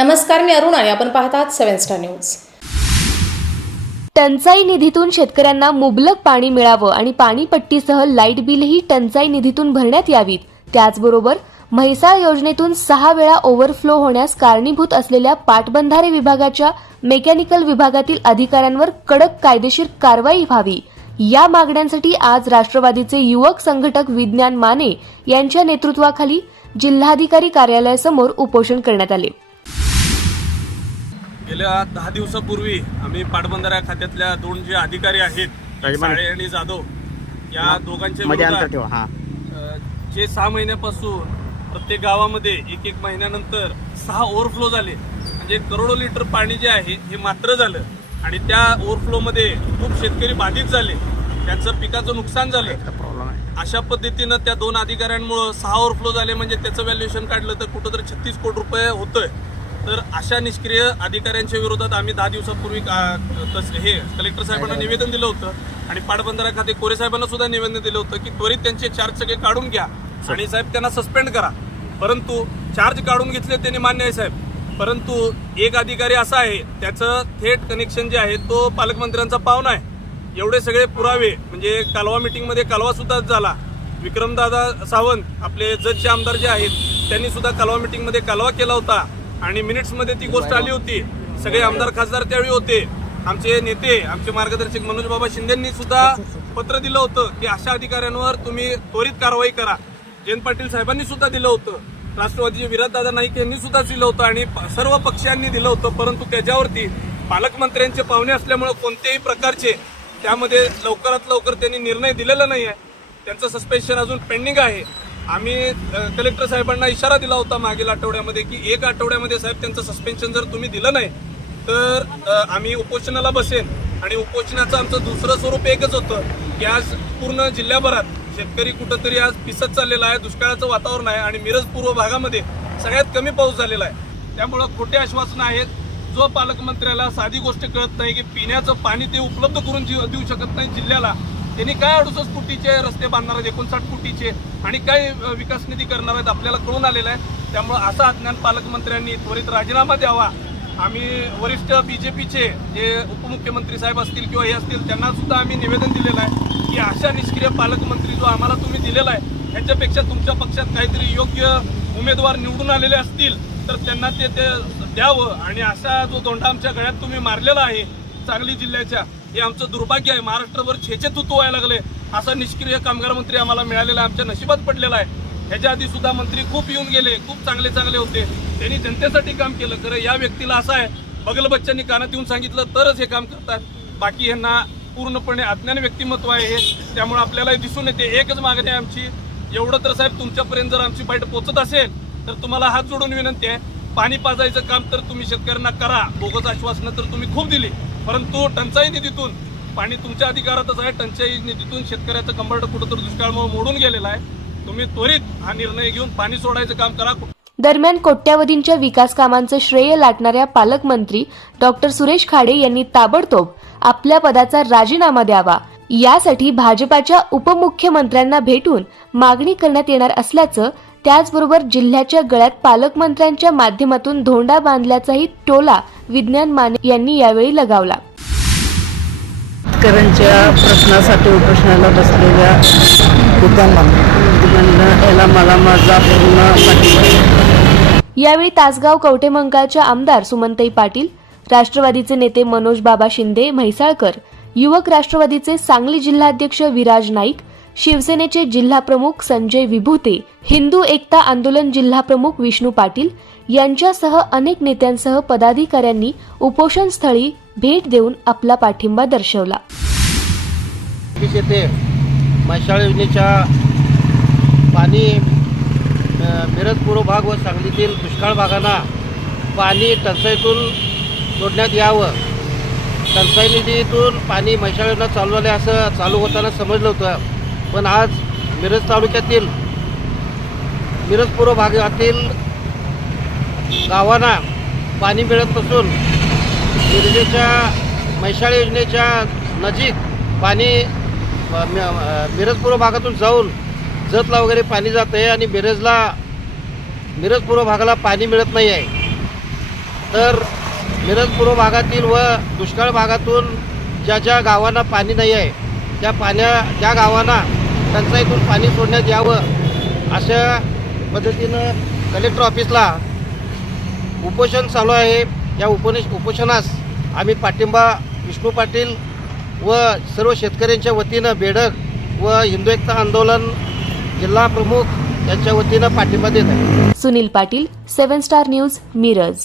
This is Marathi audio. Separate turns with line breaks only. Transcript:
नमस्कार मी अरुण आणि आपण पाहतात सेव्हन स्टार न्यूज. टंचाई निधीतून शेतकऱ्यांना मुबलक पाणी मिळावं आणि पाणीपट्टीसह लाइट बिलही टंचाई निधीतून भरण्यात यावीत. त्याचबरोबर म्हैसाळ योजनेतून सहा वेळा ओव्हरफ्लो होण्यास कारणीभूत असलेल्या पाटबंधारे विभागाच्या मेकॅनिकल विभागातील अधिकाऱ्यांवर कडक कायदेशीर कारवाई व्हावी. या मागण्यांसाठी आज राष्ट्रवादीचे युवक संघटक विज्ञान माने यांच्या नेतृत्वाखाली जिल्हाधिकारी कार्यालयासमोर उपोषण करण्यात आले.
गेल्या दहा दिवसापूर्वी आम्ही पाटबंधारा खात्यातल्या दोन जे अधिकारी आहेत. साळे आणि जाधव या दोघांच्या विरोधात हा. जे सहा महिन्यापासून प्रत्येक गावामध्ये एक एक महिन्यानंतर सहा ओव्हरफ्लो झाले. म्हणजे करोडो लिटर पाणी जे आहे हे मात्र झालं. आणि त्या ओव्हरफ्लोमध्ये खूप शेतकरी बाधित झाले. त्यांचं पिकाचं नुकसान झालं. अशा पद्धतीनं त्या दोन अधिकाऱ्यांमुळं सहा ओव्हरफ्लो झाले. म्हणजे त्याचं व्हॅल्युएशन काढलं तर कुठंतरी छत्तीस कोटी रुपये होतंय. तर अशा निष्क्रिय अधिकाऱ्यांच्या विरोधात आम्ही दहा दिवसापूर्वी का- तस- हे कलेक्टर साहेबांना निवेदन दिलं होतं. आणि पाटबंधारा खाते कोरे साहेबांना सुद्धा निवेदन दिलं होतं की त्वरित त्यांचे चार्ज सगळे काढून घ्या. आणि साहेब त्यांना सस्पेंड करा. परंतु चार्ज काढून घेतले त्यांनी मान्य आहे साहेब. परंतु एक अधिकारी असा आहे त्याचं थेट कनेक्शन जे आहे तो पालकमंत्र्यांचा पाहुणा आहे. एवढे सगळे पुरावे म्हणजे कालवा मीटिंगमध्ये कालवा सुद्धा झाला. विक्रमदादा सावंत आपले जजचे आमदार जे आहेत त्यांनी सुद्धा कालवा मीटिंगमध्ये कालवा केला होता. आणि मिनिट्समध्ये ती गोष्ट आली होती. सगळे आमदार खासदार त्यावेळी होते. आमचे नेते आमचे मार्गदर्शक मनोज बाबा शिंदेंनी सुद्धा पत्र दिलं होतं की अशा अधिकाऱ्यांवर तुम्ही त्वरित कारवाई करा. जयंत पाटील साहेबांनी सुद्धा दिलं होतं. राष्ट्रवादीचे विराटदादा नाईक यांनी सुद्धा दिलं होतं आणि सर्व पक्षांनी दिलं होतं परंतु त्याच्यावरती पालकमंत्र्यांचे पाहुणे असल्यामुळे कोणत्याही प्रकारचे त्यामध्ये लवकरात लवकर त्यांनी निर्णय दिलेला नाही आहे त्यांचं सस्पेन्शन अजून पेंडिंग आहे. आम्ही कलेक्टर साहेबांना इशारा दिला होता मागील आठवड्यामध्ये की एक आठवड्यामध्ये साहेब त्यांचं सस्पेन्शन जर तुम्ही दिलं नाही तर आम्ही उपोषणाला बसेन. आणि उपोषणाचं आमचं दुसरं स्वरूप एकच होतं की आज पूर्ण जिल्ह्याभरात शेतकरी कुठंतरी आज पिसत चाललेला आहे दुष्काळाचं वातावरण आहे आणि मिरज पूर्व भागामध्ये सगळ्यात कमी पाऊस झालेला आहे. त्यामुळं खोटे आश्वासनं आहेत. जो पालकमंत्र्याला साधी गोष्ट कळत नाही की पिण्याचं पाणी ते उपलब्ध करून देऊ शकत नाही जिल्ह्याला त्यांनी काय अडुसष्ट कोटीचे रस्ते बांधणार आहेत एकोणसाठ कोटीचे आणि काय विकास निधी करणार आहेत आपल्याला कळून आलेलं आहे. त्यामुळं असं अज्ञान पालकमंत्र्यांनी त्वरित राजीनामा द्यावा. आम्ही वरिष्ठ बी जे पीचे जे उपमुख्यमंत्री साहेब असतील किंवा हे असतील त्यांना सुद्धा आम्ही निवेदन दिलेलं आहे की अशा निष्क्रिय पालकमंत्री जो आम्हाला तुम्ही दिलेला आहे ह्याच्यापेक्षा तुमच्या पक्षात काहीतरी योग्य उमेदवार निवडून आलेले असतील तर त्यांना ते ते द्यावं. आणि असा जो दोंडा आमच्या गळ्यात तुम्ही मारलेला आहे सांगली जिल्ह्याच्या हे आमचं दुर्भाग्य आहे. महाराष्ट्रभर छेचे तुतू व्हायला लागले. असा निष्क्रिय कामगार मंत्री आम्हाला मिळालेला आमच्या नशिबात पडलेला आहे. ह्याच्या आधी सुद्धा मंत्री खूप येऊन गेले खूप चांगले चांगले होते. त्यांनी जनतेसाठी काम केलं. खरं या व्यक्तीला असं आहे बगल बच्चांनी कानात येऊन सांगितलं तरच हे काम करतात. बाकी यांना पूर्णपणे अज्ञान व्यक्तिमत्व आहे हे. त्यामुळे आपल्याला दिसून येते. एकच मागणी आहे आमची. एवढं तर साहेब तुमच्यापर्यंत जर आमची बाईट पोचत असेल तर तुम्हाला हात जोडून विनंती आहे. पाणी पाजायचं काम तर तुम्ही शेतकऱ्यांना करा. बोगस आश्वासनं तर तुम्ही खूप दिली. परंतु टंचाई निधीतून पाणी तुमच्या अधिकारातच आहे. टंचाई निधीतून शेतकऱ्याचं कंबरड कुठंतरी दुष्काळमुळे मोडून गेलेलं आहे. तुम्ही त्वरित हा निर्णय घेऊन पाणी सोडायचं काम करा.
दरम्यान कोट्यावधींच्या विकास कामांचं श्रेय लाटणाऱ्या पालकमंत्री डॉक्टर सुरेश खाडे यांनी ताबडतोब आपल्या पदाचा राजीनामा द्यावा. यासाठी भाजपाच्या उपमुख्यमंत्र्यांना भेटून मागणी करण्यात येणार असल्याचं त्याचबरोबर जिल्ह्याच्या गळ्यात पालकमंत्र्यांच्या माध्यमातून धोंडा बांधल्याचाही टोला विज्ञान माने यांनी यावेळी लगावला
शेतकऱ्यांच्या प्रश्नासाठी उपोषणाला बसलेल्या याला मला माझा पूर्ण.
यावेळी तासगाव कवठेमंकाळच्या आमदार सुमनताई पाटील राष्ट्रवादीचे नेते मनोज बाबा शिंदे म्हैसाळकर युवक राष्ट्रवादीचे सांगली जिल्हाध्यक्ष विराज नाईक शिवसेनेचे जिल्हाप्रमुख संजय विभूते हिंदू एकता आंदोलन जिल्हाप्रमुख विष्णू पाटील यांच्यासह अनेक नेत्यांसह पदाधिकाऱ्यांनी उपोषणस्थळी भेट देऊन आपला पाठिंबा दर्शवला.
येथे म्हैसाळ योजनेच्या पाणी मिरज पूर्व भाग व सांगलीतील दुष्काळ भागांना पाणी टंचाईतून सोडण्यात यावं. टंचाई निधीतून पाणी मशाळ योजना चालू झाले असं चालू होताना समजलं होतं. पण आज मिरज तालुक्यातील मिरज पूर्व भागातील गावांना पाणी मिळत नसून मिरजेच्या मैशाळी योजनेच्या नजीक पाणी अ, मिरज पूर्व भागातून जाऊन जतला वगैरे पाणी जात आहे आणि मिरजला मिरज पूर्व भागाला पाणी मिळत नाही आहे. तर मिरज पूर्व भागातील व दुष्काळ भागातून ज्या ज्या गावांना पाणी नाही आहे त्या पाण्या त्या गावांना टंचाईतून पाणी सोडण्यात यावं अशा पद्धतीनं कलेक्टर ऑफिसला उपोषण चालू आहे. या उपोष उपोषणास आम्ही पाठिंबा विष्णू पाटील व सर्व शेतकऱ्यांच्या वतीनं बेडक व हिंदू एकता आंदोलन जिल्हा प्रमुख यांच्या वतीनं पाठिंबा देत आहे.
Sunil Patil seven star news Miraj.